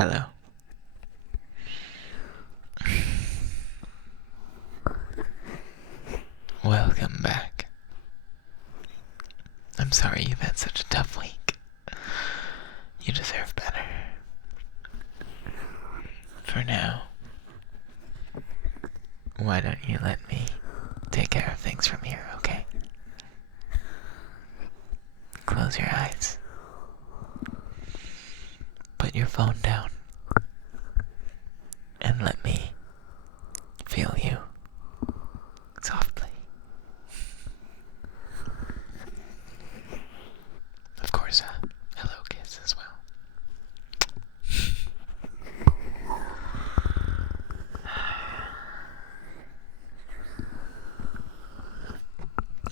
Hello. Welcome back. I'm sorry you've had such a tough week. You deserve better. For now, why don't you let me take care of things from here, okay? Close your eyes. Put your phone down. And let me feel you softly. Of course, hello kiss as well.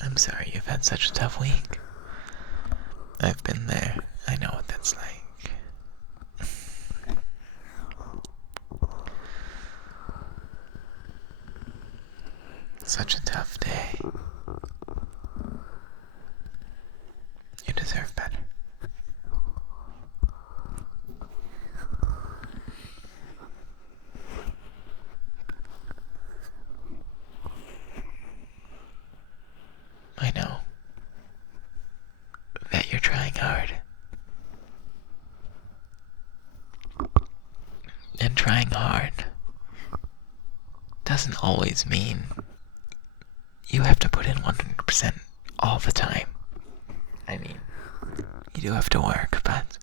I'm sorry you've had such a tough week. I've been there. I know what that's like. Such a tough day. You deserve better. I know that you're trying hard. And trying hard doesn't always mean you have to put in 100% all the time. I mean, you do have to work, but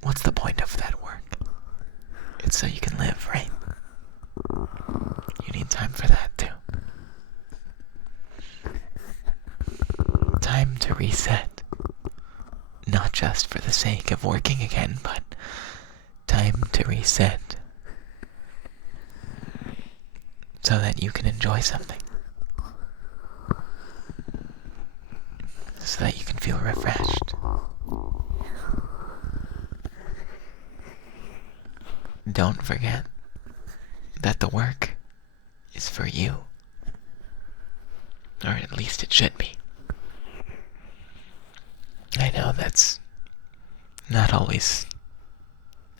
what's the point of that work? It's so you can live, right? You need time for that too. Time to reset. Not just for the sake of working again, but time to reset. So that you can enjoy something. So that you can feel refreshed. Don't forget that the work is for you. Or at least it should be. I know that's not always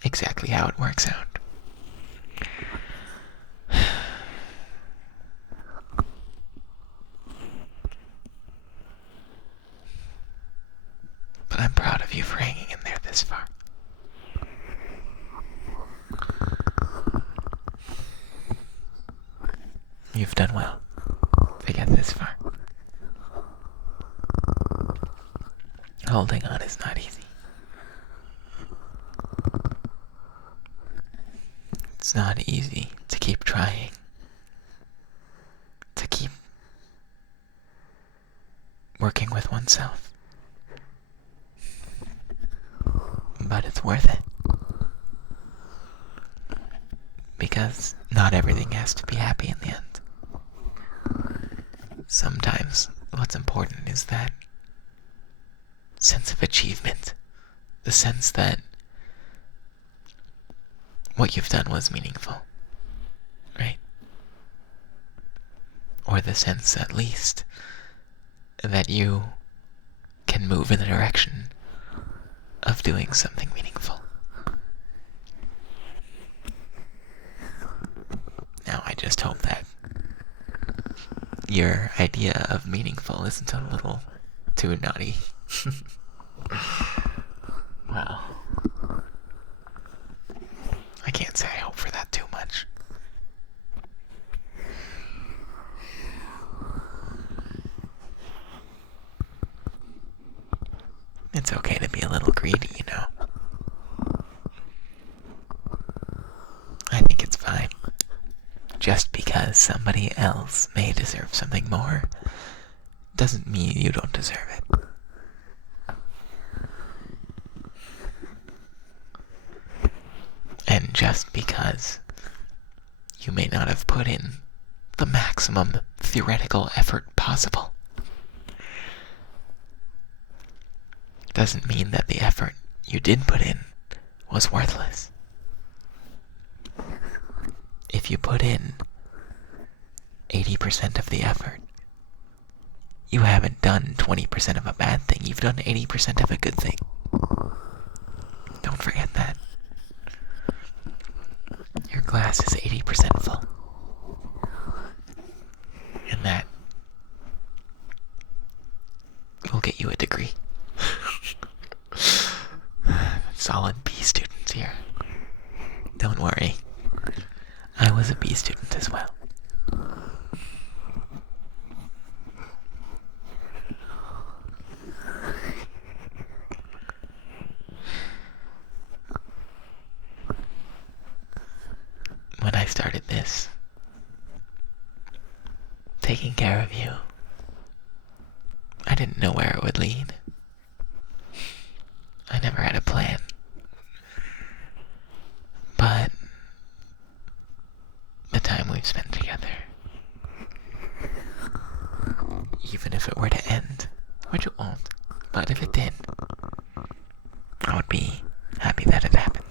exactly how it works out. But I'm proud of you for hanging in there this far. You've done well to get this far. Holding on is not easy. It's not easy to keep trying. To keep working with oneself. But it's worth it. Because not everything has to be happy in the end. Sometimes what's important is that sense of achievement. The sense that what you've done was meaningful. Right? Or the sense, at least, that you can move in the direction of doing something meaningful. Now, I just hope that your idea of meaningful isn't a little too naughty. Wow. I can't say I hope for that too much. It's okay to be a little greedy, you know. I think it's fine. Just because somebody else may deserve something more doesn't mean you don't deserve it. And just because you may not have put in the maximum theoretical effort possible doesn't mean that the effort you did put in was worthless. If you put in 80% of the effort, you haven't done 20% of a bad thing. You've done 80% of a good thing. Don't forget that. glass is 80% full. And that will get you a degree. Solid B students here. Don't worry. I was a B student as well. When I started this, taking care of you, I didn't know where it would lead. I never had a plan. But the time we've spent together, even if it were to end, which it won't, but if it did, I would be happy that it happened.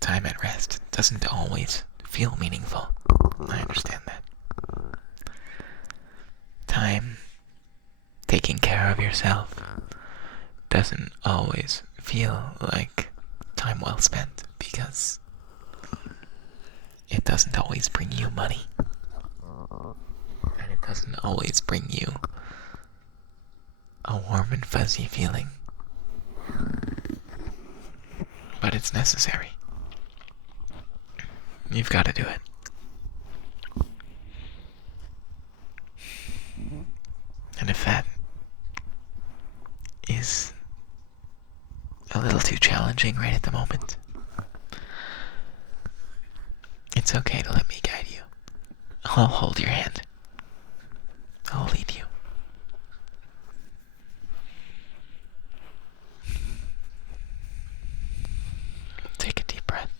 Time at rest doesn't always feel meaningful. I understand that. Time taking care of yourself doesn't always feel like time well spent because it doesn't always bring you money. And it doesn't always bring you a warm and fuzzy feeling. But it's necessary. You've got to do it. And if that is a little too challenging right at the moment, it's okay to let me guide you. I'll hold your hand. I'll lead you. Take a deep breath.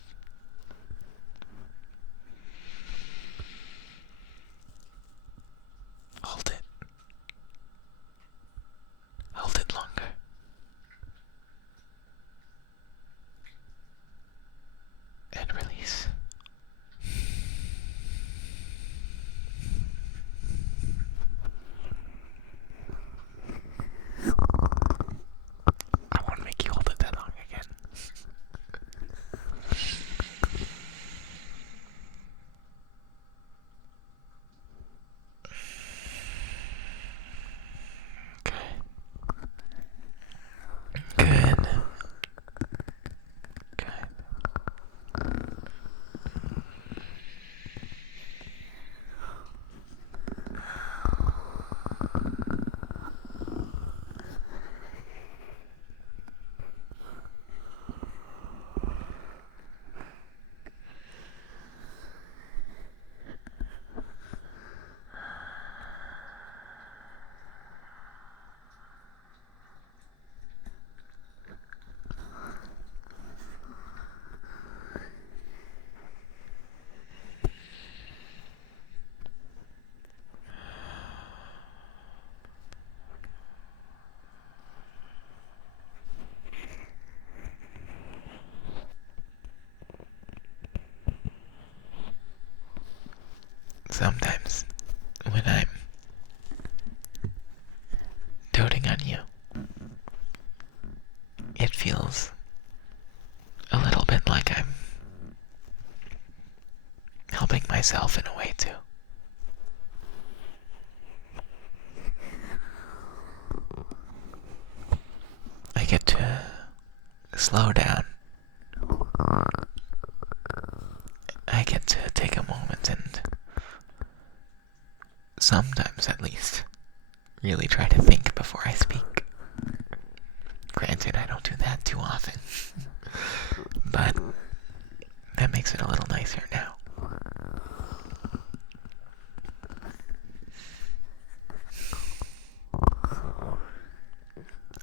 Hold it. Hold it longer. And release. I won't make you hold it that long again. Good. Good. Sometimes, when I'm doting on you, it feels a little bit like I'm helping myself in a way too. I get to slow down. I get to take a moment and sometimes at least really try to think before I speak. Granted, I don't do that too often, but that makes it a little nicer now.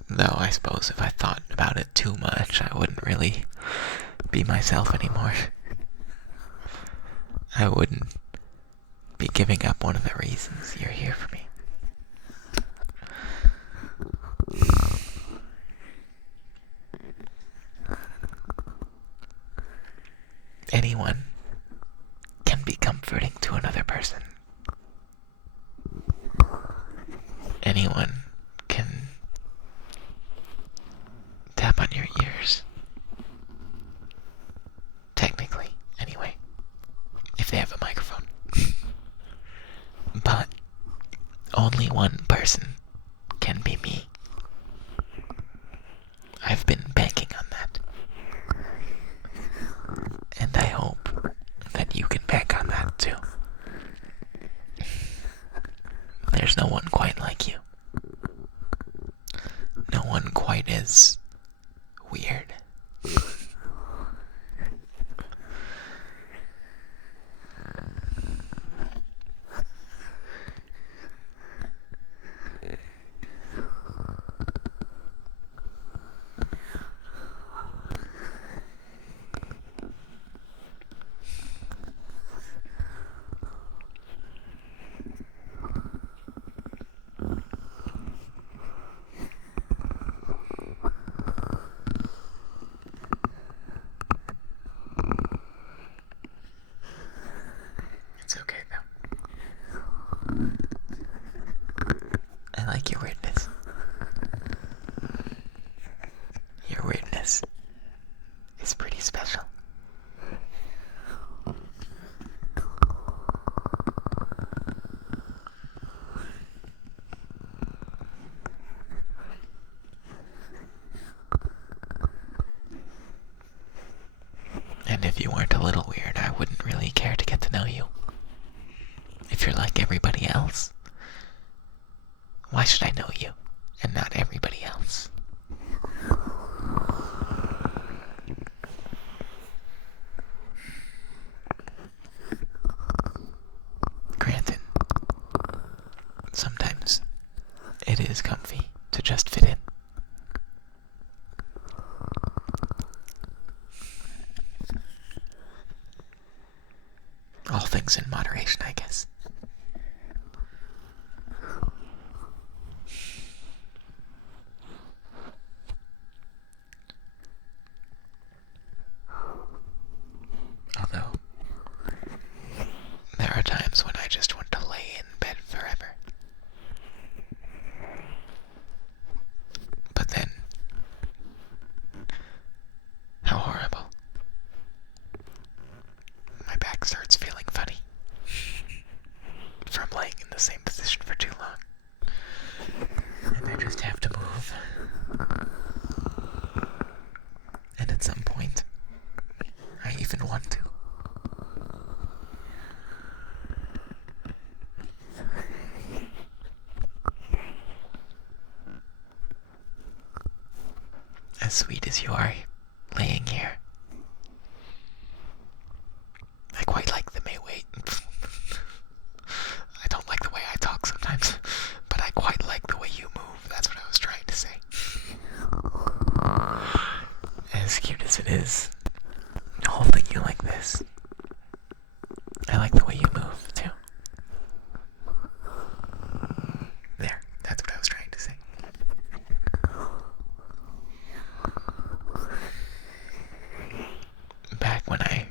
Though I suppose if I thought about it too much, I wouldn't really be myself anymore. I wouldn't be giving up one of the reasons you're here for me. Anyone can be comforting to another person. anyone can tap on your ears. Technically, anyway. If they have a microphone. But only one person can be me. I've been banking on that. And I hope that you can bank on that too. There's no one quite like you. No one quite as weird. It's okay though. I like your weirdness. Your weirdness is pretty special. And if you weren't a little weird, I wouldn't really care to get to know you. If you're like everybody else, why should I know you and not everybody else? Granted, sometimes it is comfy to just fit in. All things in moderation, I guess. Although, there are times when I just want to lay in bed forever. But then, how horrible. My back starts feeling funny from laying in the same position for too long. And I just have to move. And at some point, I even want to. As sweet as you are laying here, I quite like the wait. I don't like the way I talk sometimes, but I quite like the way you move. That's what I was trying to say. As cute as it is, holding you like this, I like the way you move too. There, that's what I was trying to say. Back when I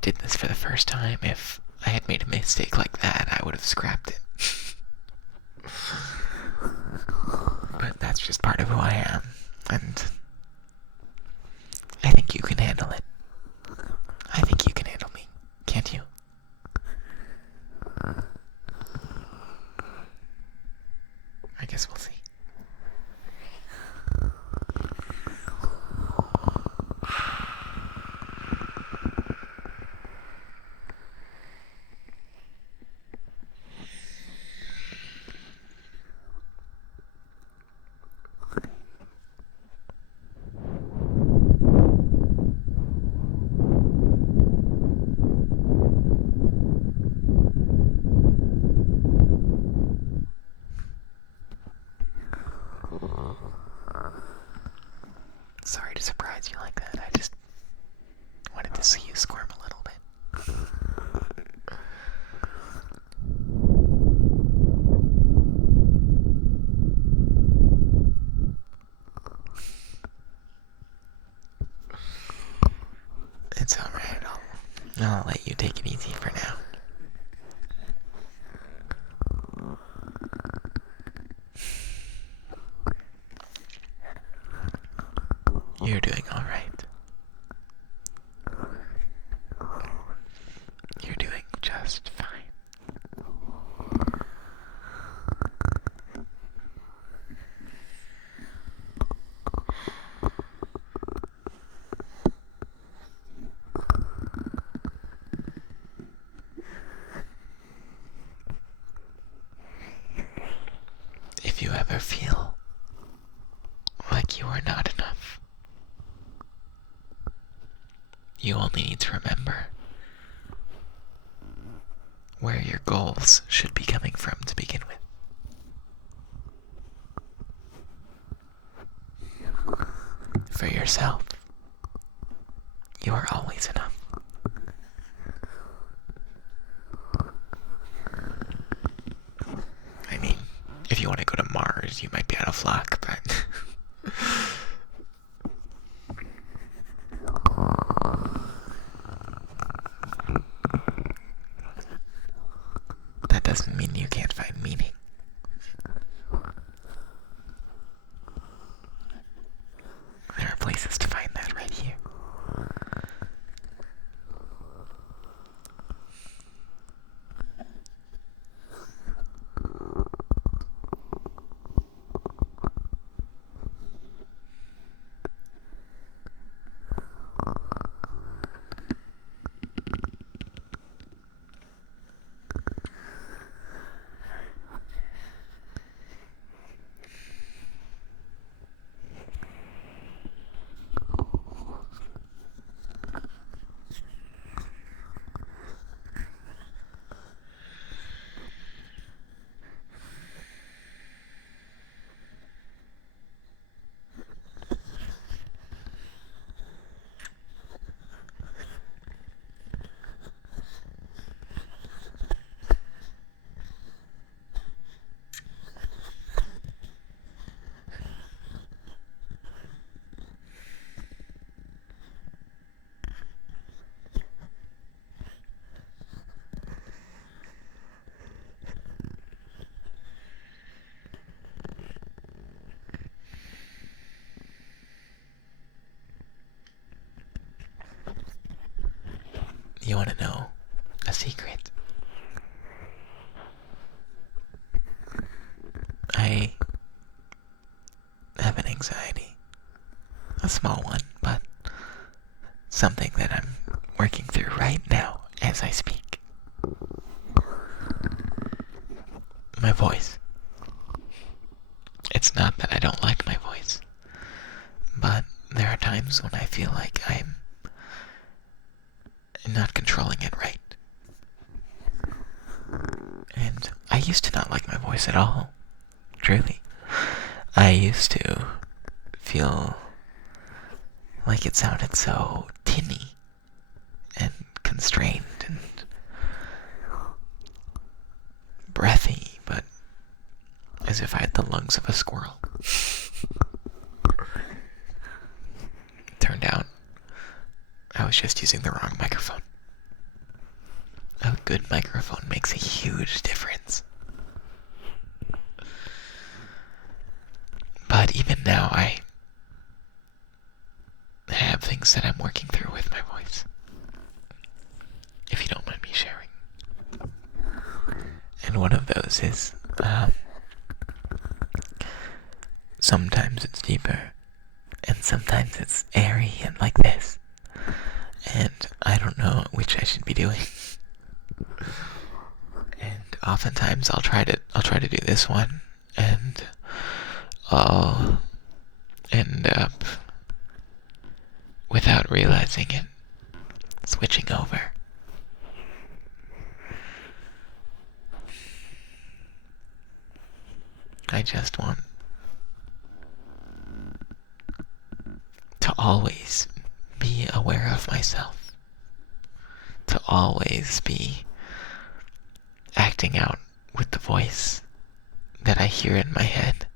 did this for the first time, if I had made a mistake like that, I would have scrapped it. But that's just part of who I am, and I think you can handle it. I think you can handle me, can't you? I guess we'll see. Sorry to surprise you like that. I just wanted to see you squirm a little bit. It's alright. I'll let you take it easy for now. ever feel like you are not enough, you only need to remember where your goals should be coming from to begin with. For yourself, you are always enough. I mean, if you want to go to Mars, you might be out of luck, but that doesn't mean you can't find meaning. There are places to find that right here. You want to know a secret? I have an anxiety. A small one, but something that I'm working through right now as I speak. My voice. It's not that I don't like my voice, but there are times when I feel like I'm not controlling it right. And I used to not like my voice at all. Truly. I used to feel like it sounded so tinny and constrained and breathy, but as if I had the lungs of a squirrel. Turned out I was just using the wrong microphone. A good microphone makes a huge difference. But even now, I have things that I'm working through with my voice. If you don't mind me sharing. And one of those is, sometimes it's deeper, and sometimes it's airy and like this. And I don't know which I should be doing. And oftentimes I'll try to do this one, and I'll end up, without realizing it, switching over. I just want to always be aware of myself, to always be acting out with the voice that I hear in my head.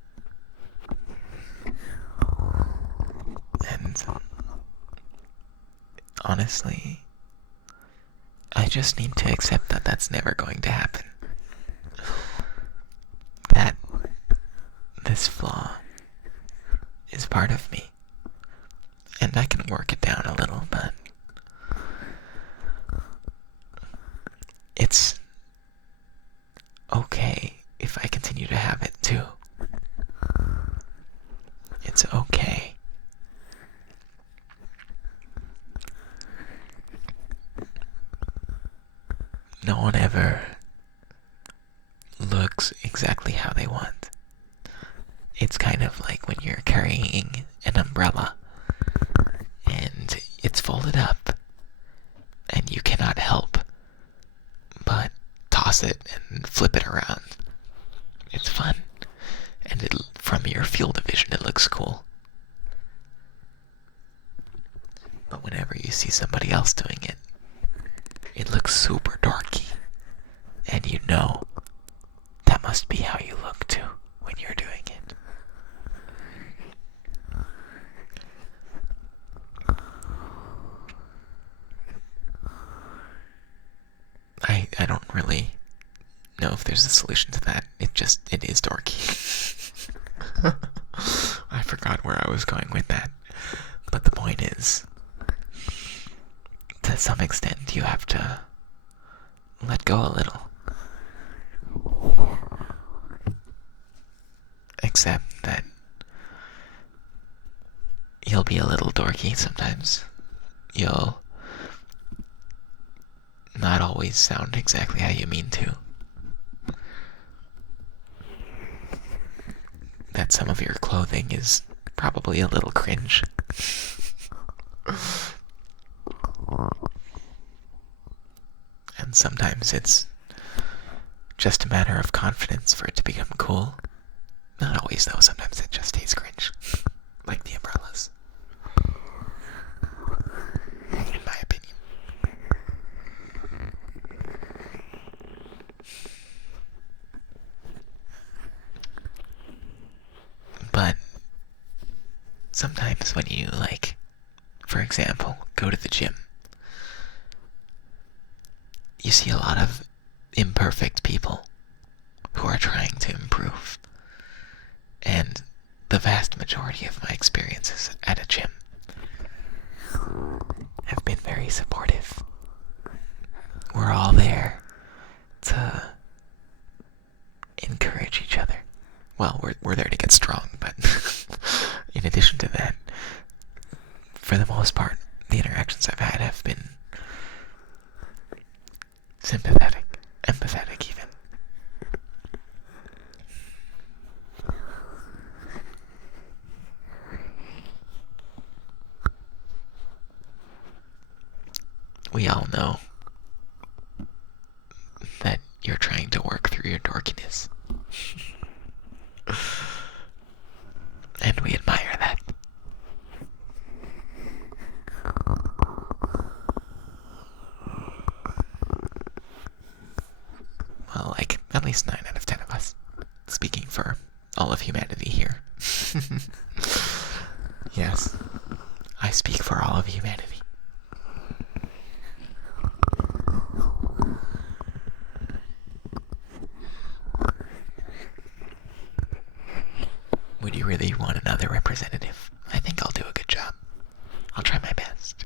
And honestly, I just need to accept that that's never going to happen. That this flaw is part of me, and I can work it down a little, but it's okay if I continue to have it too. It's okay. No one ever looks exactly how they want. It's kind of like when you're carrying an umbrella and it's folded up and you cannot help but toss it and flip it around. It's fun. And from your field of vision, it looks cool. But whenever you see somebody else doing it, it looks super dorky. And you know that must be how you look too when you're doing it. I don't really know if there's a solution to that. It is dorky. I forgot where I was going with that. But the point is, to some extent, you have to let go a little. Except that you'll be a little dorky sometimes. You'll not always sound exactly how you mean to. That some of your clothing is probably a little cringe. And sometimes it's just a matter of confidence for it to become cool. Not always, though. Sometimes it just stays cringe. Like the umbrellas. In my opinion. But sometimes when you, for example, go to the gym, you see a lot of imperfect people who are trying to improve. And the vast majority of my experiences at a gym have been very supportive. We're all there to encourage each other. Well, we're there to get strong, but in addition to that, for the most part, the interactions I've had have been sympathetic, empathetic even. We all know that you're trying to work through your dorkiness. And we admire that. Well, at least 9 out of 10 of us. Speaking for all of humanity here. Yes, I speak for all of humanity. Would you really want another representative? I think I'll do a good job. I'll try my best.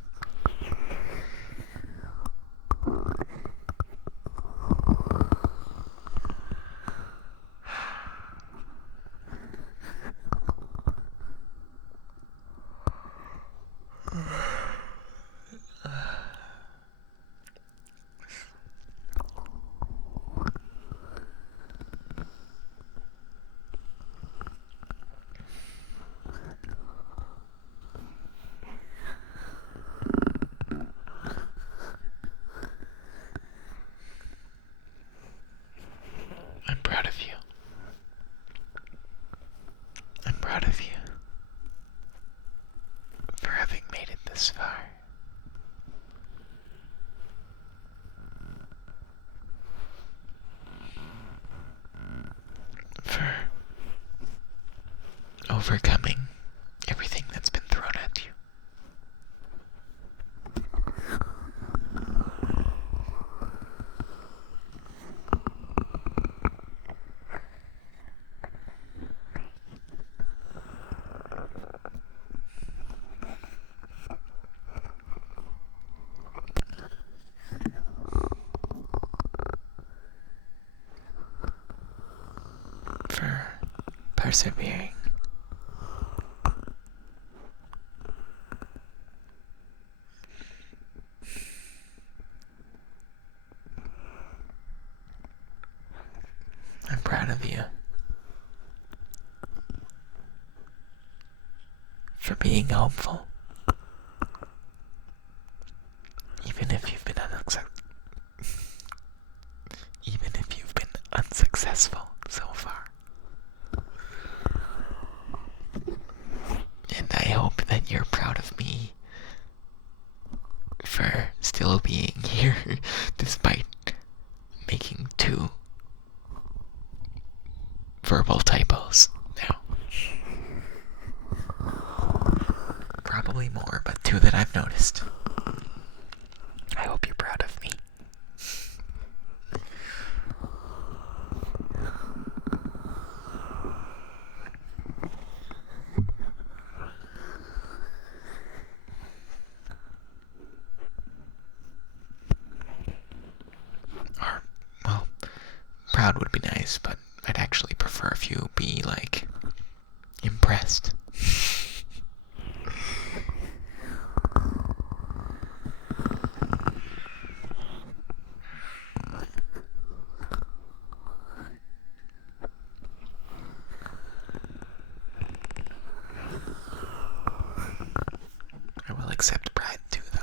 I'm proud of you. I'm proud of you for having made it this far. For overcoming everything that's been thrown at you. For persevering. I'm proud of you being hopeful. Even if you've been unsuccessful so far. And I hope that you're proud of me for still being here despite making 2 verbal typos now. Probably more, but 2 that I've noticed. I hope you're proud of me. Or, well, proud would be nice, but I'd actually prefer if you be, like, impressed. I will accept pride too, though.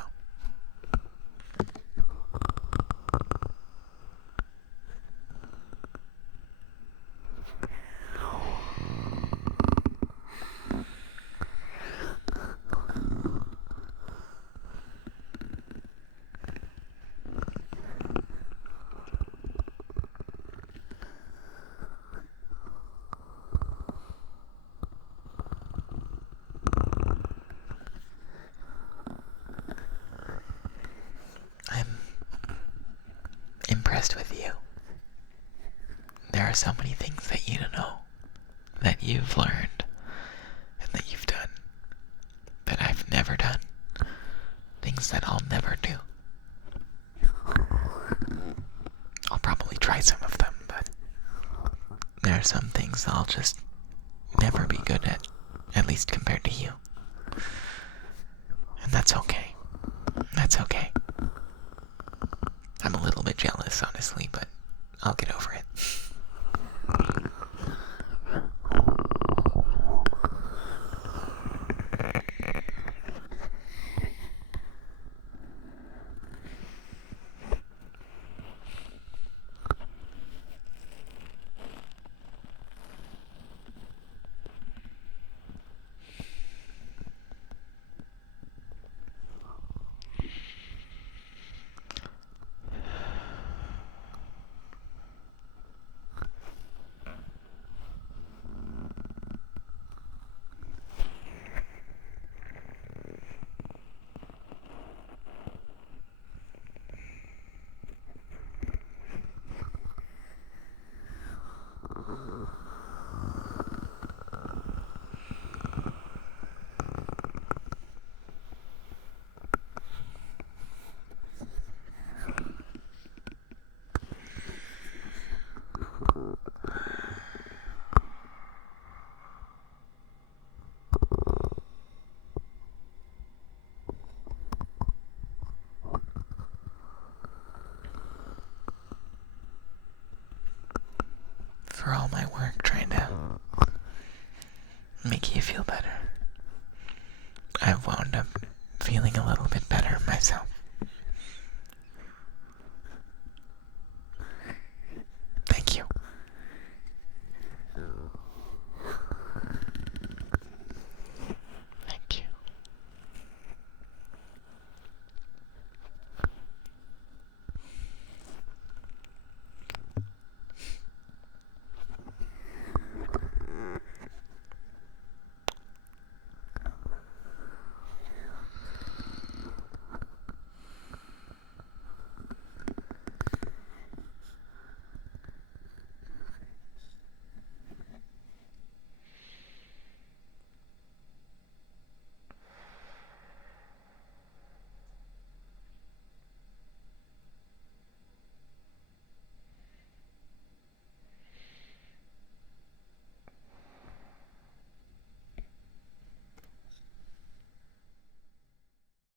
I'm impressed with you. There are so many things that you don't know, that you've learned, and that you've done, that I've never done. Things that I'll never do. I'll probably try some of them, but there are some things I'll just never be good at least compared to you. And that's okay. That's okay. I'm a little bit jealous, honestly, but I'll get over it. For all my work trying to make you feel better.